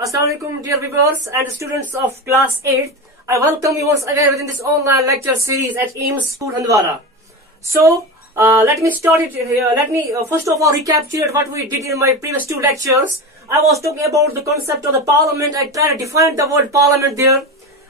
Assalamualaikum dear viewers and students of class 8. I welcome you once again within this online lecture series at AIIMS-HANDWARA. So, let me start it here. Let me first of all recapitulate what we did in my previous two lectures. I was talking about the concept of the parliament. I tried to define the word parliament there.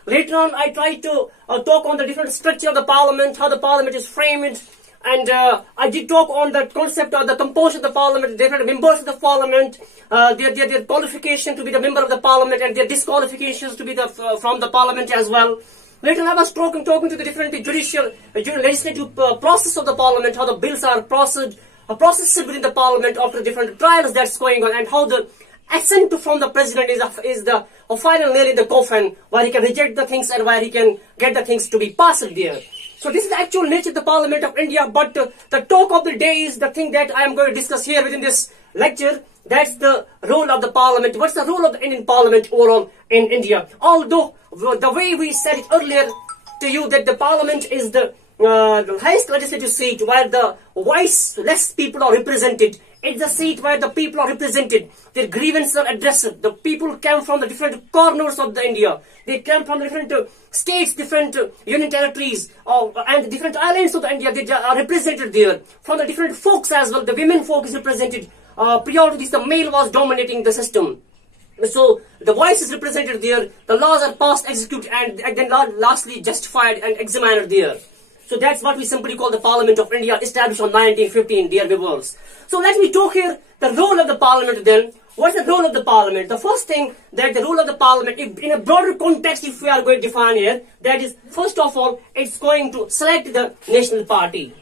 Later on, I tried to talk on the different structure of the parliament, how the parliament is framed. And I did talk on the concept of the composition of the parliament, different members of the parliament, their qualification to be the member of the parliament and their disqualifications to be from the parliament as well. Later I was talking to the different legislative process of the parliament, how the bills are processed within the parliament after different trials that's going on, and how the assent from the president is the final nail in the coffin, where he can reject the things and where he can get the things to be passed there. So this is the actual nature of the Parliament of India, but the talk of the day is the thing that I am going to discuss here within this lecture. That's the role of the Parliament. What's the role of the Indian Parliament overall in India? Although the way we said it earlier to you that the Parliament is the highest legislative seat where the voiceless people are represented. It's a seat where the people are represented. Their grievances are addressed. The people come from the different corners of the India. They come from different states, different union territories, and different islands of the India. They are represented there. From the different folks as well. The women folk is represented. Prior to this, the male was dominating the system. So the voice is represented there. The laws are passed, executed, and then lastly justified and examined there. So that's what we simply call the Parliament of India, established on 1915, dear viewers. So let me talk here the role of the Parliament then. What's the role of the Parliament? The first thing that the role of the Parliament, in a broader context, if we are going to define here, that is, first of all, it's going to select the national party.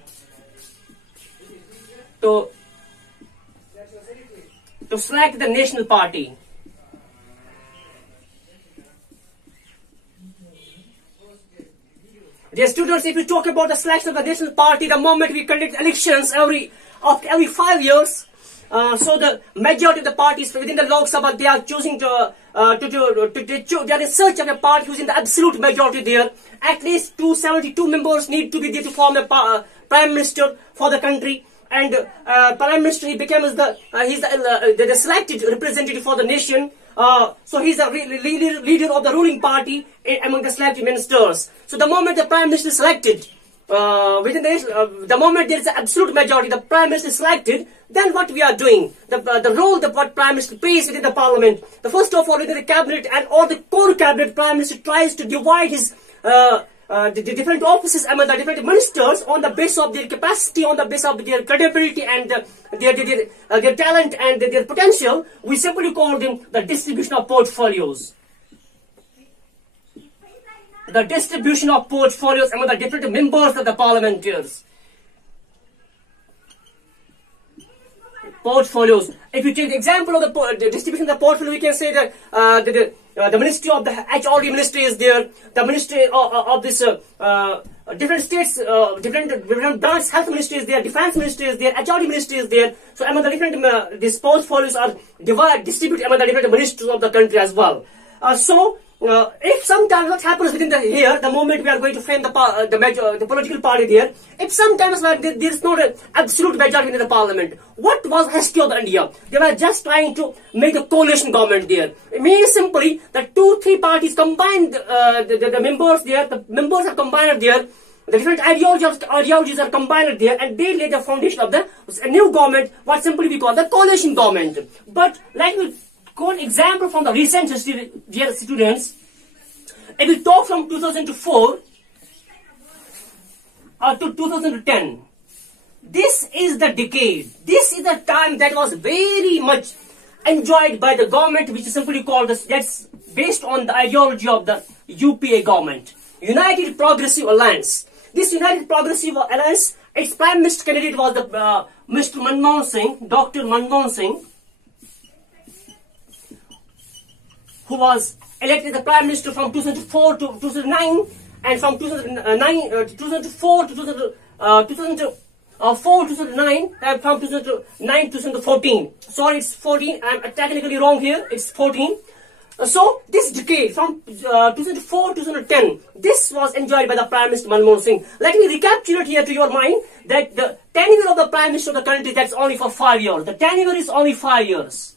To select the national party. Dear students, if we talk about the selection of the national party, the moment we conduct elections every 5 years, so the majority of the parties within the Lok Sabha, they are choosing they are in search of a party who's in the absolute majority there. At least 272 members need to be there to form a prime minister for the country. And prime minister, he becomes the selected representative for the nation. So he's a leader of the ruling party among the selected ministers. So the moment the prime minister is selected, the moment there is an absolute majority, the prime minister is selected, then what we are doing, the role that what prime minister plays within the parliament, the first of all within the cabinet and or the core cabinet, prime minister tries to divide his the different offices among the different ministers on the basis of their capacity, on the basis of their credibility and their talent and their potential. We simply call them the distribution of portfolios. The distribution of portfolios among the different members of the parliamentarians. Portfolios. If you take the example of the distribution of the portfolio, we can say that the ministry of the HRD ministry is there. The ministry of this different states, different branches, health ministry is there, defense ministry is there, HRD ministry is there. So among the different these portfolios are distributed among the different ministries of the country as well. If sometimes what happens within here, the moment we are going to frame the political party there, if sometimes there is not an absolute majority in the parliament, what was the history of India? They were just trying to make a coalition government there. It means simply that 2-3 parties combined, the members there, the members are combined there, the different ideologies are combined there, and they lay the foundation of the new government, what simply we call the coalition government. But let me quote an example from the recent history, dear students. If we talk from 2004 to 2010, this is the decade. This is the time that was very much enjoyed by the government, which is simply called that's based on the ideology of the UPA government, United Progressive Alliance. This United Progressive Alliance, its prime minister candidate was the Mr. Manmohan Singh, Dr. Manmohan Singh, who was elected the prime minister from 2004 to 2009, and from 2004 to 2009, and from 2009 to 2014. Sorry, it's 14. I'm technically wrong here. It's 14. So this decade from 2004 to 2010, this was enjoyed by the Prime Minister Manmohan Singh. Let me recapitulate here to your mind that the tenure of the Prime Minister of the country, that's only for 5 years. The tenure is only 5 years.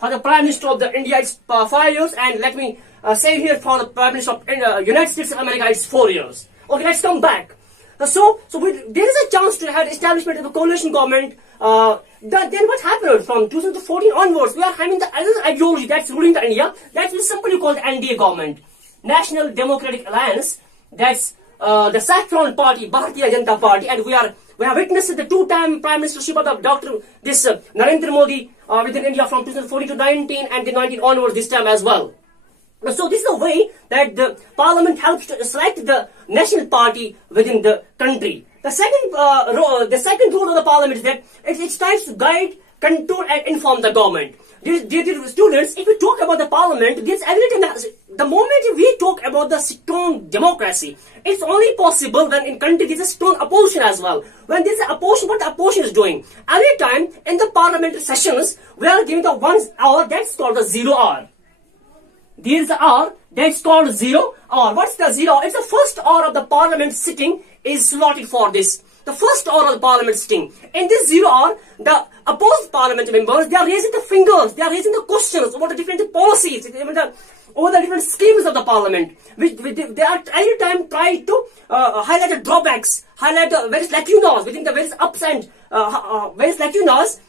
For the Prime Minister of the India, it's 5 years, and let me say here for the Prime Minister of United States of America, it's 4 years. Okay, let's come back. There is a chance to have establishment of a coalition government. Then what happened from 2014 onwards? We are having the other ideology that's ruling the India. That is simply called NDA government, National Democratic Alliance. That's the saffron party, Bharatiya Janata Party, and we have witnessed the two-time Prime Ministership of Narendra Modi within India from 2014 to 19 and the 19 onwards this time as well. So this is the way that the parliament helps to select the national party within the country. The second role of the parliament is that it tries to guide, control and inform the government. Dear students, if we talk about the parliament, the moment we talk about the strong democracy, it's only possible when in country there is a strong opposition as well. When there is an opposition, what the opposition is doing? Every time in the parliamentary sessions, we are giving the 1 hour, that's called the 0 hour. There is an hour, that's called 0 hour. What's the 0 hour? It's the first hour of the parliament sitting is slotted for this. The first hour of the parliament sitting. In this 0 hour, the opposed parliament members, they are raising the fingers, they are raising the questions about the different policies, over the different schemes of the parliament. They are every time trying to highlight the drawbacks, highlight the various lacunas within the various ups and various lacunas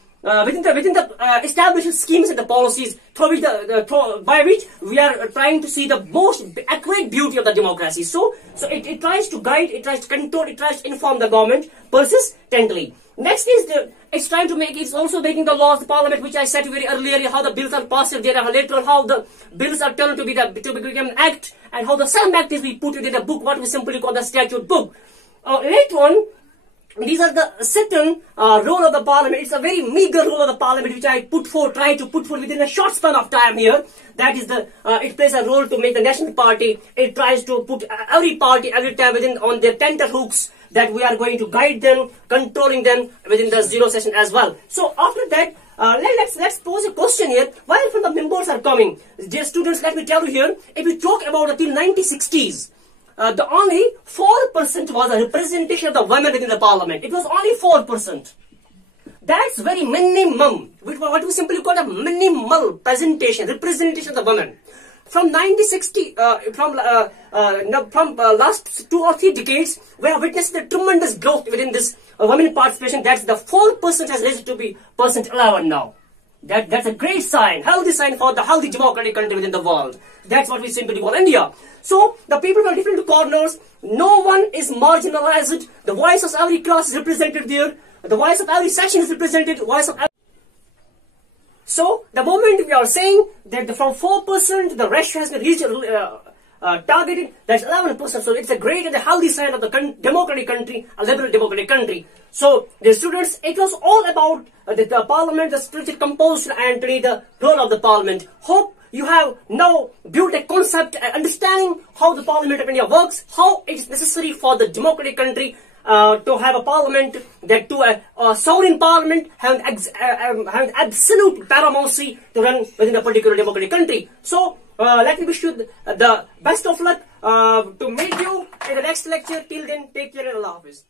within the established schemes and the policies by which we are trying to see the most accurate beauty of the democracy. So it tries to guide, it tries to control, it tries to inform the government persistently. Next is it's also making the laws, the parliament, which I said very earlier, how the bills are passed there, later on how the bills are turned to become an act, and how the same act is we put within the book, what we simply call the statute book. Later on, these are the certain role of the parliament. It's a very meager role of the parliament which I try to put forward within a short span of time here. That is it plays a role to make the national party. It tries to put every party every time on their tenterhooks that we are going to guide them, controlling them within the 0 session as well. So after that, let's pose a question here. Why from the members are coming? Dear students, let me tell you here. If we talk about till 1960s. The only 4% was a representation of the women within the parliament. It was only 4%. That's very minimum. What we simply call a minimal representation of the women. From 1960, from last 2 or 3 decades, we have witnessed the tremendous growth within this women participation. That's the 4% has raised to be 11% now. That's a great sign, healthy sign for the healthy democratic country within the world. That's what we simply call India. So the people from different corners, no one is marginalized. The voice of every class is represented there. The voice of every section is represented. So the moment we are saying that from 4% the ratio has been reached, targeted, that's 11%. So it's a great and a healthy sign of the democratic country, a liberal democratic country. So the students, it was all about the parliament, the spirited composition and the role of the parliament. Hope you have now built a concept, understanding how the Parliament of India works, how it is necessary for the democratic country to have a parliament, that to a sovereign parliament having absolute paramountcy to run within a particular democratic country. So let me wish you the best of luck to meet you in the next lecture. Till then, take care and Allah Hafiz.